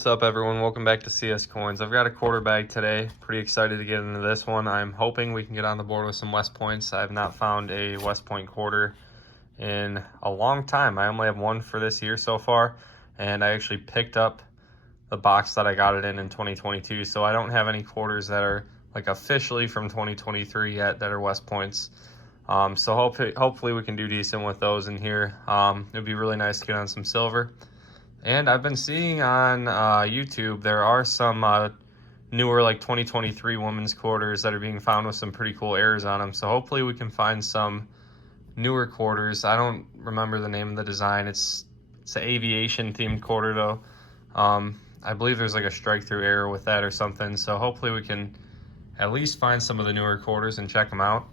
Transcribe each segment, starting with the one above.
What's up, everyone? Welcome back to CS Coins. I've got a quarter bag today. Pretty excited to get into this one. I'm hoping we can get on the board with some West Points. I have not found a West Point quarter in a long time. I only have one for this year so far, and I actually picked up the box that I got it in 2022, so I don't have any quarters that are like officially from 2023 yet that are West Points. So hopefully we can do decent with those in here. It'd be really nice to get on some silver. And I've been seeing on YouTube there are some newer like 2023 women's quarters that are being found with some pretty cool errors on them. So hopefully we can find some newer quarters. I don't remember the name of the design. It's an aviation themed quarter though. I believe there's like a strike through error with that or something. So hopefully we can at least find some of the newer quarters and check them out.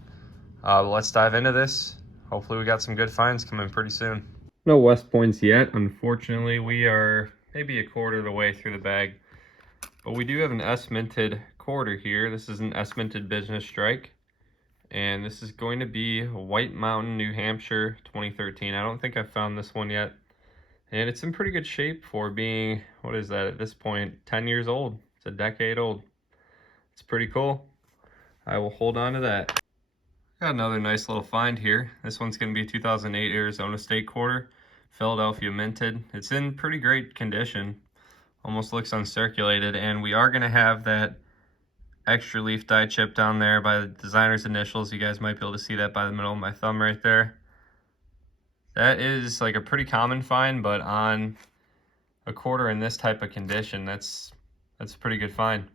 Let's dive into this. Hopefully we got some good finds coming pretty soon. No West Points yet. Unfortunately, we are maybe a quarter of the way through the bag. But we do have an S-minted quarter here. This is an S-minted business strike. And this is going to be White Mountain, New Hampshire, 2013. I don't think I've found this one yet. And it's in pretty good shape for being, what is that at this point, 10 years old. It's a decade old. It's pretty cool. I will hold on to that. Got another nice little find here. This one's going to be a 2008 Arizona State quarter. Philadelphia minted. It's in pretty great condition. Almost looks uncirculated. And we are going to have that extra leaf die chip down there by the designer's initials. You guys might be able to see that by the middle of my thumb right there. That is like a pretty common find, but on a quarter in this type of condition, that's a pretty good find.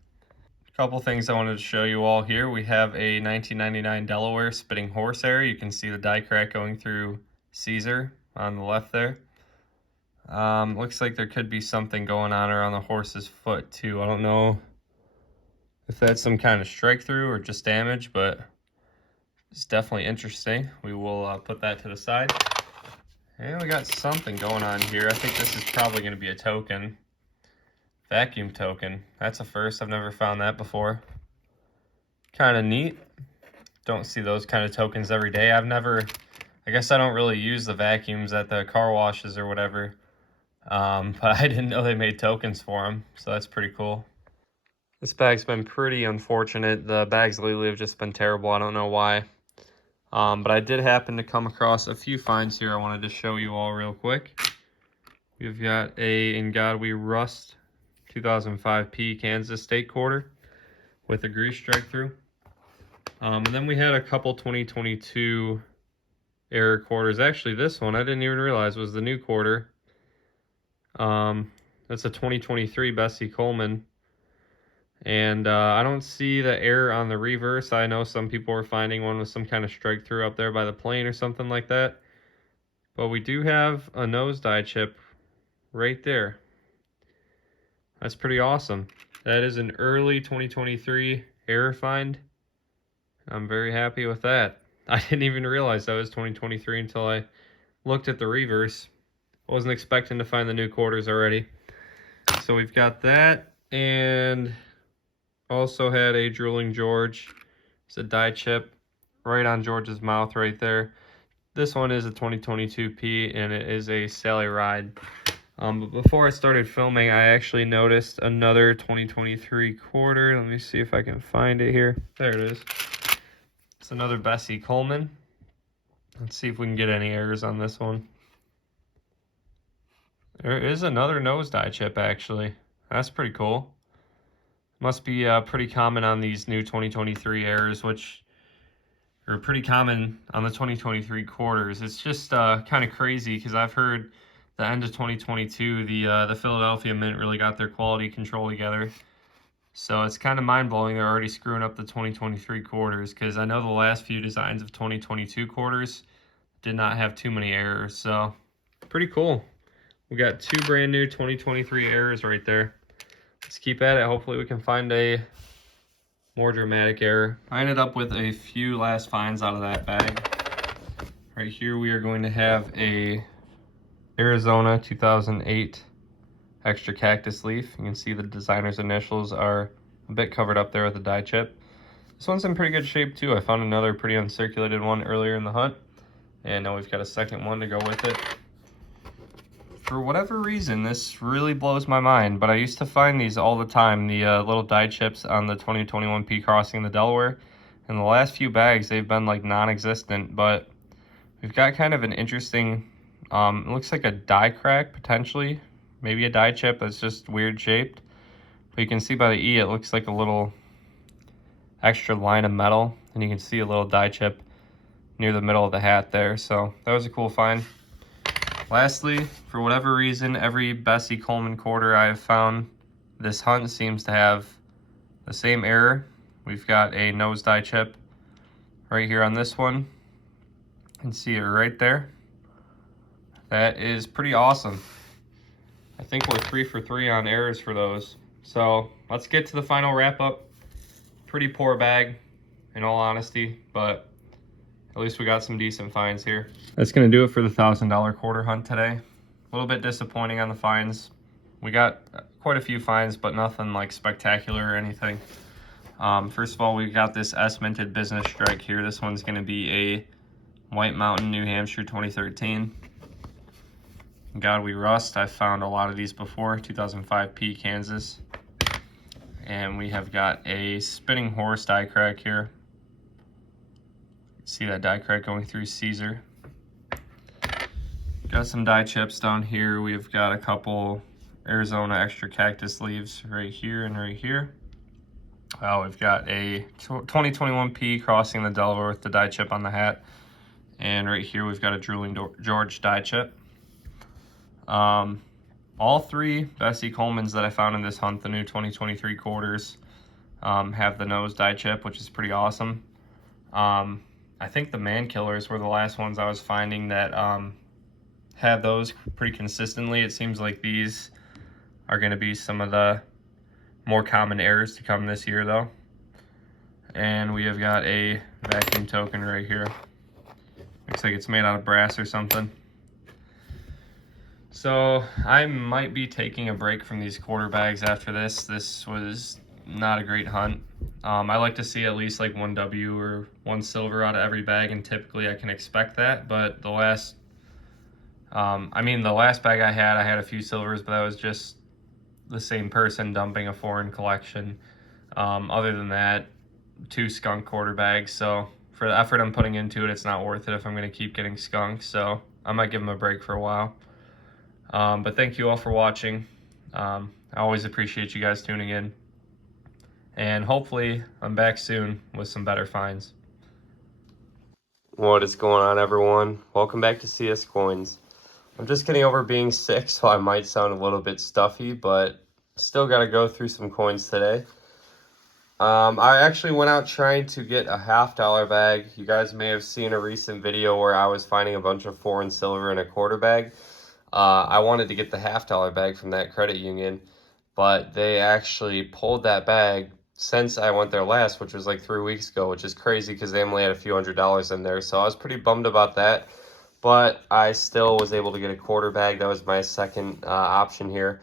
A couple things I wanted to show you all here. We have a 1999 Delaware Spitting Horse error. You can see the die crack going through Caesar on the left there. Looks like there could be something going on around the horse's foot too. I don't know if that's some kind of strike through or just damage, but it's definitely interesting. We will put that to the side. And we got something going on here. I think this is probably going to be a token. Vacuum token. That's a first. I've never found that before. Kind of neat. Don't see those kind of tokens every day. I guess I don't really use the vacuums at the car washes or whatever. But I didn't know they made tokens for them. So that's pretty cool. This bag's been pretty unfortunate. The bags lately have just been terrible. I don't know why. But I did happen to come across a few finds here I wanted to show you all real quick. We've got a In God We Rust 2005 Kansas State quarter with a grease strike through. And then we had a couple 2022 error quarters. Actually, this one I didn't even realize was the new quarter. That's a 2023 Bessie Coleman. And I don't see the error on the reverse. I know some people are finding one with some kind of strike through up there by the plane or something like that. But we do have a nose die chip right there. That's pretty awesome. That is an early 2023 error find. I'm very happy with that. I didn't even realize that was 2023 until I looked at the reverse. I wasn't expecting to find the new quarters already. So we've got that, and also had a Drooling George. It's a die chip right on George's mouth right there. This one is a 2022 P, and it is a Sally Ride. But before I started filming, I actually noticed another 2023 quarter. Let me see if I can find it here. There it is. It's another Bessie Coleman. Let's see if we can get any errors on this one. There is another nose die chip, actually. That's pretty cool. Must be pretty common on these new 2023 errors, which are pretty common on the 2023 quarters. It's just kind of crazy because I've heard the end of 2022, the Philadelphia Mint really got their quality control together. So it's kind of mind-blowing they're already screwing up the 2023 quarters, because I know the last few designs of 2022 quarters did not have too many errors. So pretty cool. We got two brand new 2023 errors right there. Let's keep at it. Hopefully we can find a more dramatic error. I ended up with a few last finds out of that bag. Right here we are going to have a Arizona 2008 extra cactus leaf. You can see the designer's initials are a bit covered up there with a die chip. This one's in pretty good shape too. I found another pretty uncirculated one earlier in the hunt, and now we've got a second one to go with it. for whatever reason, this really blows my mind, but I used to find these all the time, the little die chips on the 2021 P crossing the Delaware. In the last few bags, they've been like non-existent, but we've got kind of an interesting, it looks like a die crack potentially, maybe a die chip that's just weird shaped. But you can see by the E, it looks like a little extra line of metal, and you can see a little die chip near the middle of the hat there. So that was a cool find. Lastly, for whatever reason, every Bessie Coleman quarter I have found this hunt seems to have the same error. We've got a nose die chip right here on this one. You can see it right there. That is pretty awesome. I think we're 3 for 3 on errors for those. So let's get to the final wrap up. Pretty poor bag, in all honesty, but at least we got some decent finds here. That's gonna do it for the $1,000 quarter hunt today. A little bit disappointing on the finds. We got quite a few finds, but nothing like spectacular or anything. First of all, we've got this S Minted Business Strike here. This one's gonna be a White Mountain, New Hampshire 2013. God We Rust, I've found a lot of these before. 2005 P, Kansas. And we have got a Spinning Horse die crack here. See that die crack going through Caesar. Got some die chips down here. We've got a couple Arizona Extra Cactus leaves right here and right here. We've got a 2021 P crossing the Delaware with the die chip on the hat. And right here we've got a Drooling George die chip. All 3 Bessie Colemans that I found in this hunt, the new 2023 quarters, have the nose die chip, which is pretty awesome. I think the Man Killers were the last ones I was finding that had those pretty consistently. It seems like these are going to be some of the more common errors to come this year, though. And we have got a vacuum token right here. Looks like it's made out of brass or something. So I might be taking a break from these quarter bags after this. This was not a great hunt. I like to see at least like 1 W or 1 silver out of every bag, and typically I can expect that. But the last, the last bag I had a few silvers, but that was just the same person dumping a foreign collection. Other than that, 2 skunk quarter bags. So for the effort I'm putting into it, it's not worth it if I'm going to keep getting skunks. So I might give them a break for a while. But thank you all for watching. I always appreciate you guys tuning in. And hopefully I'm back soon with some better finds. What is going on, everyone? Welcome back to CS Coins. I'm just getting over being sick, so I might sound a little bit stuffy, but still got to go through some coins today. I actually went out trying to get a $50 bag. You guys may have seen a recent video where I was finding a bunch of foreign silver in a quarter bag. I wanted to get the $50 bag from that credit union, but they actually pulled that bag since I went there last, which was like 3 weeks ago, which is crazy because they only had a few $100s in there. So I was pretty bummed about that, but I still was able to get a quarter bag. That was my second option here.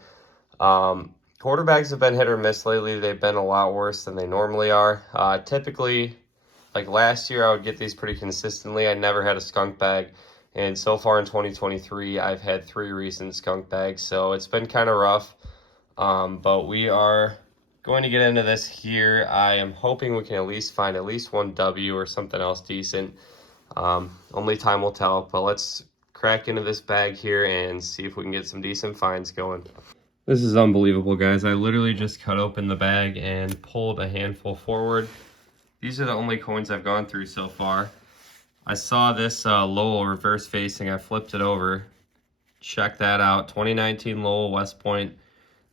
Quarter bags have been hit or miss lately. They've been a lot worse than they normally are. Typically, like last year, I would get these pretty consistently. I never had a skunk bag. And so far in 2023, I've had 3 recent skunk bags. So it's been kind of rough. But we are going to get into this here. I am hoping we can at least find at least 1 W or something else decent. Only time will tell. But let's crack into this bag here and see if we can get some decent finds going. This is unbelievable, guys. I literally just cut open the bag and pulled a handful forward. These are the only coins I've gone through so far. I saw this Lowell reverse facing. I flipped it over. Check that out. 2019 Lowell West Point.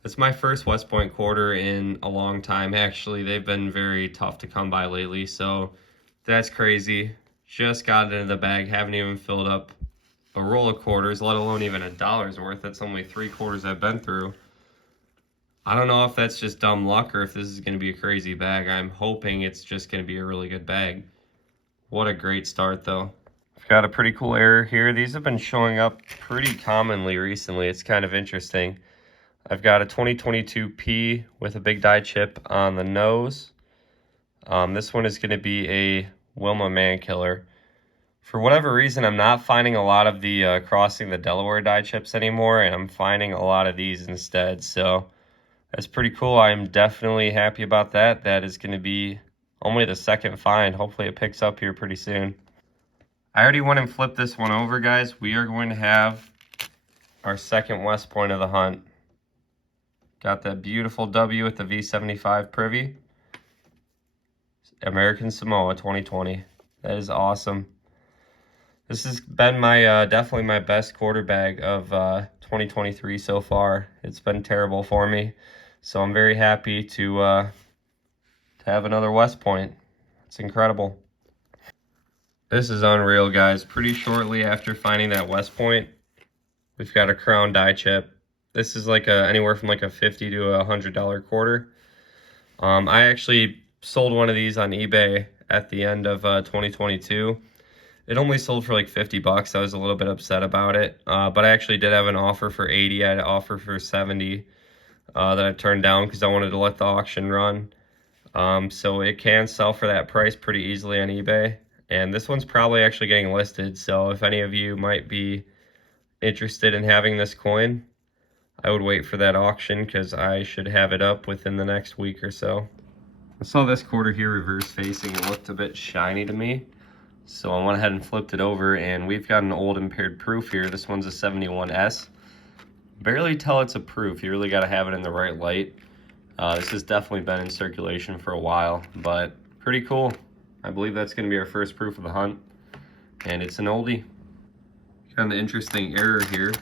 It's my first West Point quarter in a long time. Actually, they've been very tough to come by lately, so that's crazy. Just got it into the bag. Haven't even filled up a roll of quarters, let alone even $1's worth. That's only 3 quarters I've been through. I don't know if that's just dumb luck or if this is going to be a crazy bag. I'm hoping it's just going to be a really good bag. What a great start, though. I've got a pretty cool error here. These have been showing up pretty commonly recently. It's kind of interesting. I've got a 2022 P with a big die chip on the nose. This one is going to be a Wilma Man Killer. For whatever reason, I'm not finding a lot of the Crossing the Delaware die chips anymore, and I'm finding a lot of these instead. So that's pretty cool. I'm definitely happy about that. That is going to be only the second find. Hopefully it picks up here pretty soon. I already went and flipped this one over, guys. We are going to have our second West Point of the hunt. Got that beautiful W with the V75 Privy. American Samoa 2020. That is awesome. This has been my definitely my best quarter bag of 2023 so far. It's been terrible for me. So I'm very happy to have another West Point. It's incredible. This is unreal, guys. Pretty shortly after finding that West Point, we've got a Crown die chip. This is like anywhere from like a $50 to $100 quarter. I actually sold one of these on eBay at the end of 2022. It only sold for like 50 bucks. I was a little bit upset about it, but I actually did have an offer for 80. I had an offer for 70 that I turned down because I wanted to let the auction run. So it can sell for that price pretty easily on eBay. And this one's probably actually getting listed, so if any of you might be interested in having this coin, I would wait for that auction because I should have it up within the next week or so. I saw this quarter here reverse facing. It looked a bit shiny to me, so I went ahead and flipped it over, and we've got an old impaired proof here. This one's a 71S. Barely tell it's a proof. You really got to have it in the right light. This has definitely been in circulation for a while, but pretty cool. I believe that's going to be our first proof of the hunt, and it's an oldie. Kind of interesting error here.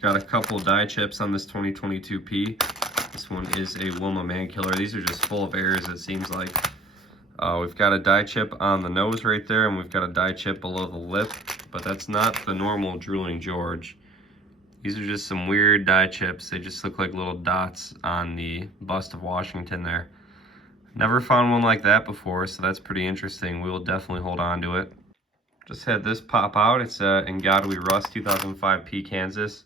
Got a couple die chips on this 2022P. This one is a Wilma Mankiller. These are just full of errors, it seems like. We've got a die chip on the nose right there, and we've got a die chip below the lip, but that's not the normal Drooling George. These are just some weird die chips. They just look like little dots on the bust of Washington there. Never found one like that before, so that's pretty interesting. We will definitely hold on to it. Just had this pop out. It's a Ngadui Rust 2005 P Kansas.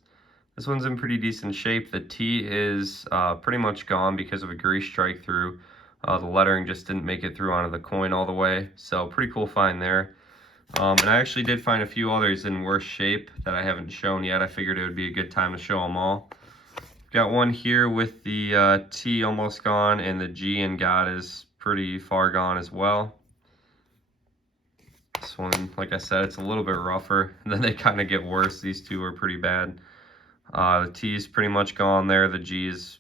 This one's in pretty decent shape. The T is pretty much gone because of a grease strike through. The lettering just didn't make it through onto the coin all the way. So pretty cool find there. And I actually did find a few others in worse shape that I haven't shown yet. I figured it would be a good time to show them all. Got one here with the T almost gone, and the G in God is pretty far gone as well. This one, like I said, it's a little bit rougher, and then they kind of get worse. These two are pretty bad. The T is pretty much gone there. The G is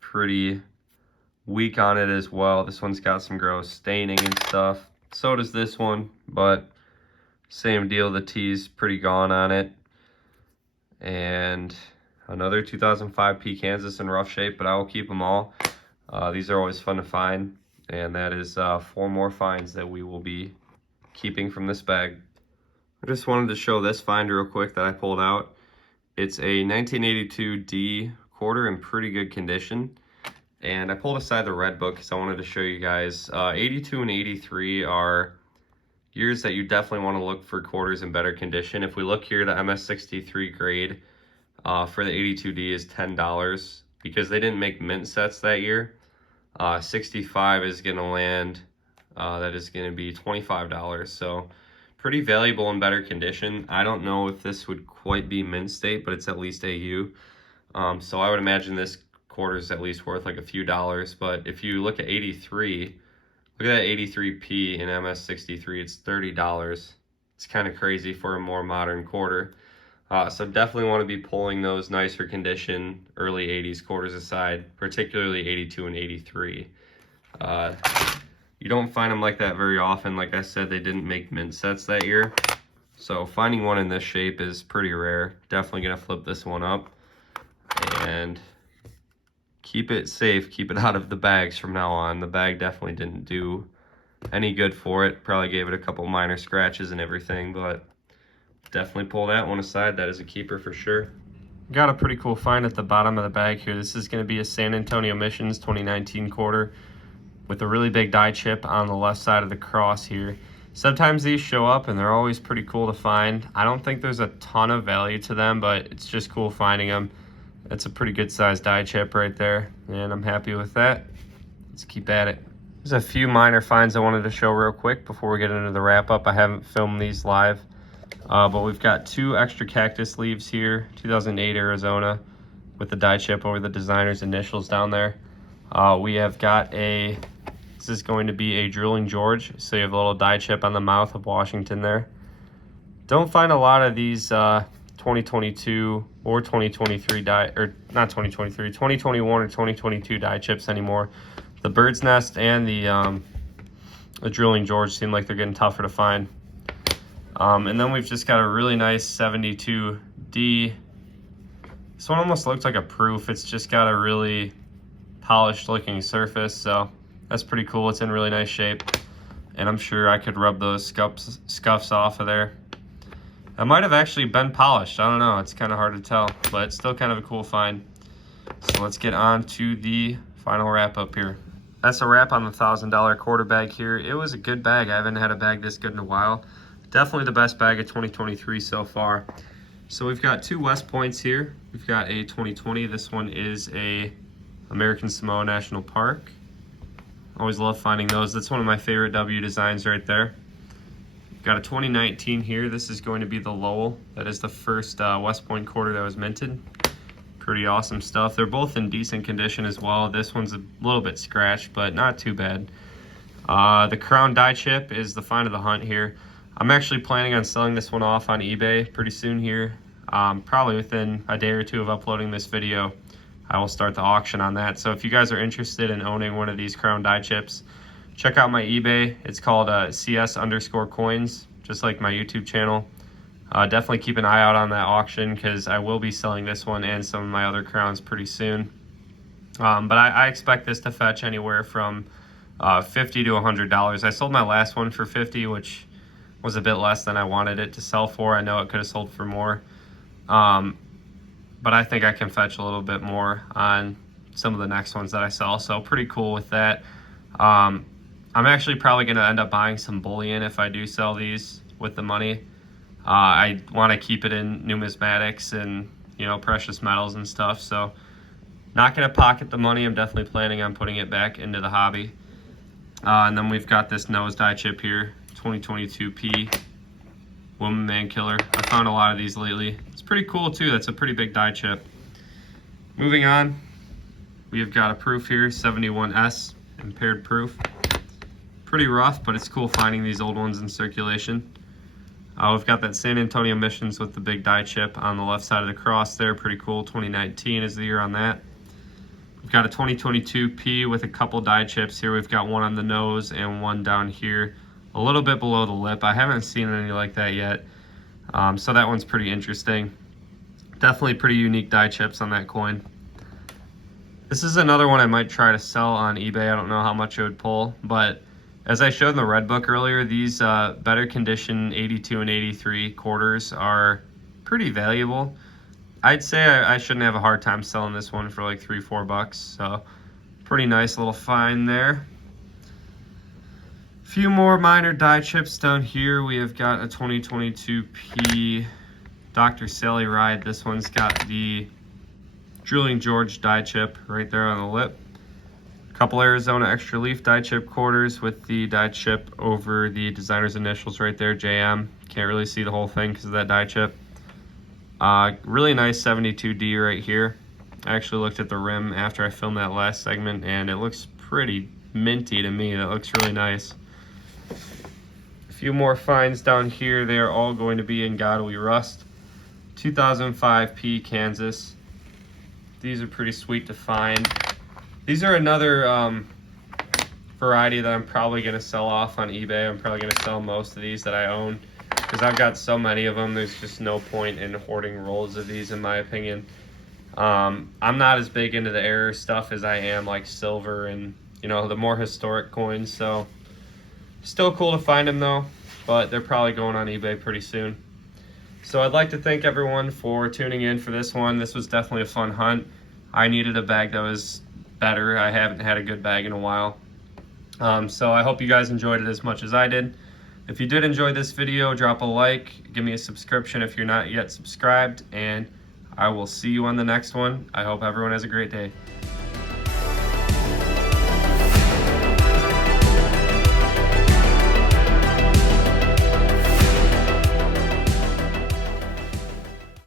pretty weak on it as well. This one's got some gross staining and stuff. So does this one, but same deal. The T's pretty gone on it. And another 2005 P Kansas in rough shape, but I will keep them all. These are always fun to find, and that is 4 more finds that we will be keeping from this bag. I just wanted to show this find real quick that I pulled out. It's a 1982 D quarter in pretty good condition, and I pulled aside the red book because I wanted to show you guys. 82 and 83 are years that you definitely want to look for quarters in better condition. If we look here, the MS63 grade for the 82D is $10 because they didn't make mint sets that year. 65 is going to land, that is going to be $25. So pretty valuable in better condition. I don't know if this would quite be mint state, but it's at least AU. So I would imagine this quarter is at least worth like a few dollars. But if you look at 83, look at that 83P in MS63, it's $30. It's kind of crazy for a more modern quarter. So definitely want to be pulling those nicer condition early 80s quarters aside, particularly 82 and 83. You don't find them like that very often. Like I said, they didn't make mint sets that year. So finding one in this shape is pretty rare. Definitely going to flip this one up and keep it safe. Keep it out of the bags from now on. The bag definitely didn't do any good for it. Probably gave it a couple minor scratches and everything, but definitely pull that one aside. That is a keeper for sure. Got a pretty cool find at the bottom of the bag here. This is going to be a San Antonio Missions 2019 quarter with a really big die chip on the left side of the cross here. Sometimes these show up and they're always pretty cool to find. I don't think there's a ton of value to them, but it's just cool finding them. That's a pretty good sized die chip right there, and I'm happy with that. Let's keep at it. There's a few minor finds I wanted to show real quick before we get into the wrap up. I haven't filmed these live. But we've got 2 extra cactus leaves here, 2008 Arizona, with the die chip over the designer's initials down there. We have got this is going to be a Drooling George, so you have a little die chip on the mouth of Washington there. Don't find a lot of these 2022 or 2023 not 2023, 2021 or 2022 die chips anymore. The Bird's Nest and the Drooling George seem like they're getting tougher to find. And then we've just got a really nice 72D. This one almost looks like a proof. It's just got a really polished looking surface, so that's pretty cool. It's in really nice shape, and I'm sure I could rub those scuffs off of there. That might have actually been polished. I don't know. It's kind of hard to tell, but it's still kind of a cool find. So let's get on to the final wrap up here. That's a wrap on the $1,000 quarter bag here. It was a good bag. I haven't had a bag this good in a while. Definitely the best bag of 2023 so far. So we've got 2 West Points here. We've got a 2020. This one is a American Samoa National Park. Always love finding those. That's one of my favorite W designs right there. Got a 2019 here. This is going to be the Lowell. That is the first West Point quarter that was minted. Pretty awesome stuff. They're both in decent condition as well. This one's a little bit scratched, but not too bad. The Crown die chip is the find of the hunt here. I'm actually planning on selling this one off on eBay pretty soon here. Probably within a day or 2 of uploading this video, I will start the auction on that. So if you guys are interested in owning one of these Crown die chips, check out my eBay. It's called CS_coins, just like my YouTube channel. Definitely keep an eye out on that auction because I will be selling this one and some of my other Crowns pretty soon. But I expect this to fetch anywhere from $50 to $100. I sold my last one for $50, which was a bit less than I wanted it to sell for. I know it could have sold for more. But I think I can fetch a little bit more on some of the next ones that I sell. So pretty cool with that. I'm actually probably going to end up buying some bullion if I do sell these with the money. I want to keep it in numismatics and, you know, precious metals and stuff. So not going to pocket the money. I'm definitely planning on putting it back into the hobby. And then we've got this nose die chip here, 2022P. Woman Man Killer. I found a lot of these lately. It's pretty cool too. That's a pretty big die chip. Moving on, we have got a proof here, 71S, impaired proof. Pretty rough, but it's cool finding these old ones in circulation. We've got that San Antonio Missions with the big die chip on the left side of the cross there. Pretty cool. 2019 is the year on that. We've got a 2022P with a couple die chips here. We've got one on the nose and one down here, a little bit below the lip. I haven't seen any like that yet, so that one's pretty interesting. Definitely pretty unique die chips on that coin. This is another one I might try to sell on eBay. I don't know how much it would pull, but as I showed in the Red Book earlier, these better condition 82 and 83 quarters are pretty valuable. I'd say I shouldn't have a hard time selling this one for like $3-4, so pretty nice little find there. Few more minor die chips down here. We have got a 2022P Dr. Sally Ride. This one's got the Drooling George die chip right there on the lip. A couple Arizona extra leaf die chip quarters with the die chip over the designer's initials right there, JM. Can't really see the whole thing because of that die chip. Really nice 72D right here. I actually looked at the rim after I filmed that last segment and it looks pretty minty to me. That looks really nice. A few more finds down here. They are all going to be in Godly Rust. 2005P Kansas. These are pretty sweet to find. These are another variety that I'm probably going to sell off on eBay. I'm probably going to sell most of these that I own because I've got so many of them. There's just no point in hoarding rolls of these in my opinion. I'm not as big into the error stuff as I am like silver and, you know, the more historic coins. So still cool to find them though, but they're probably going on eBay pretty soon. So I'd like to thank everyone for tuning in for this one. This was definitely a fun hunt. I needed a bag that was better. I haven't had a good bag in a while. So I hope you guys enjoyed it as much as I did. If you did enjoy this video, drop a like, give me a subscription if you're not yet subscribed, and I will see you on the next one. I hope everyone has a great day.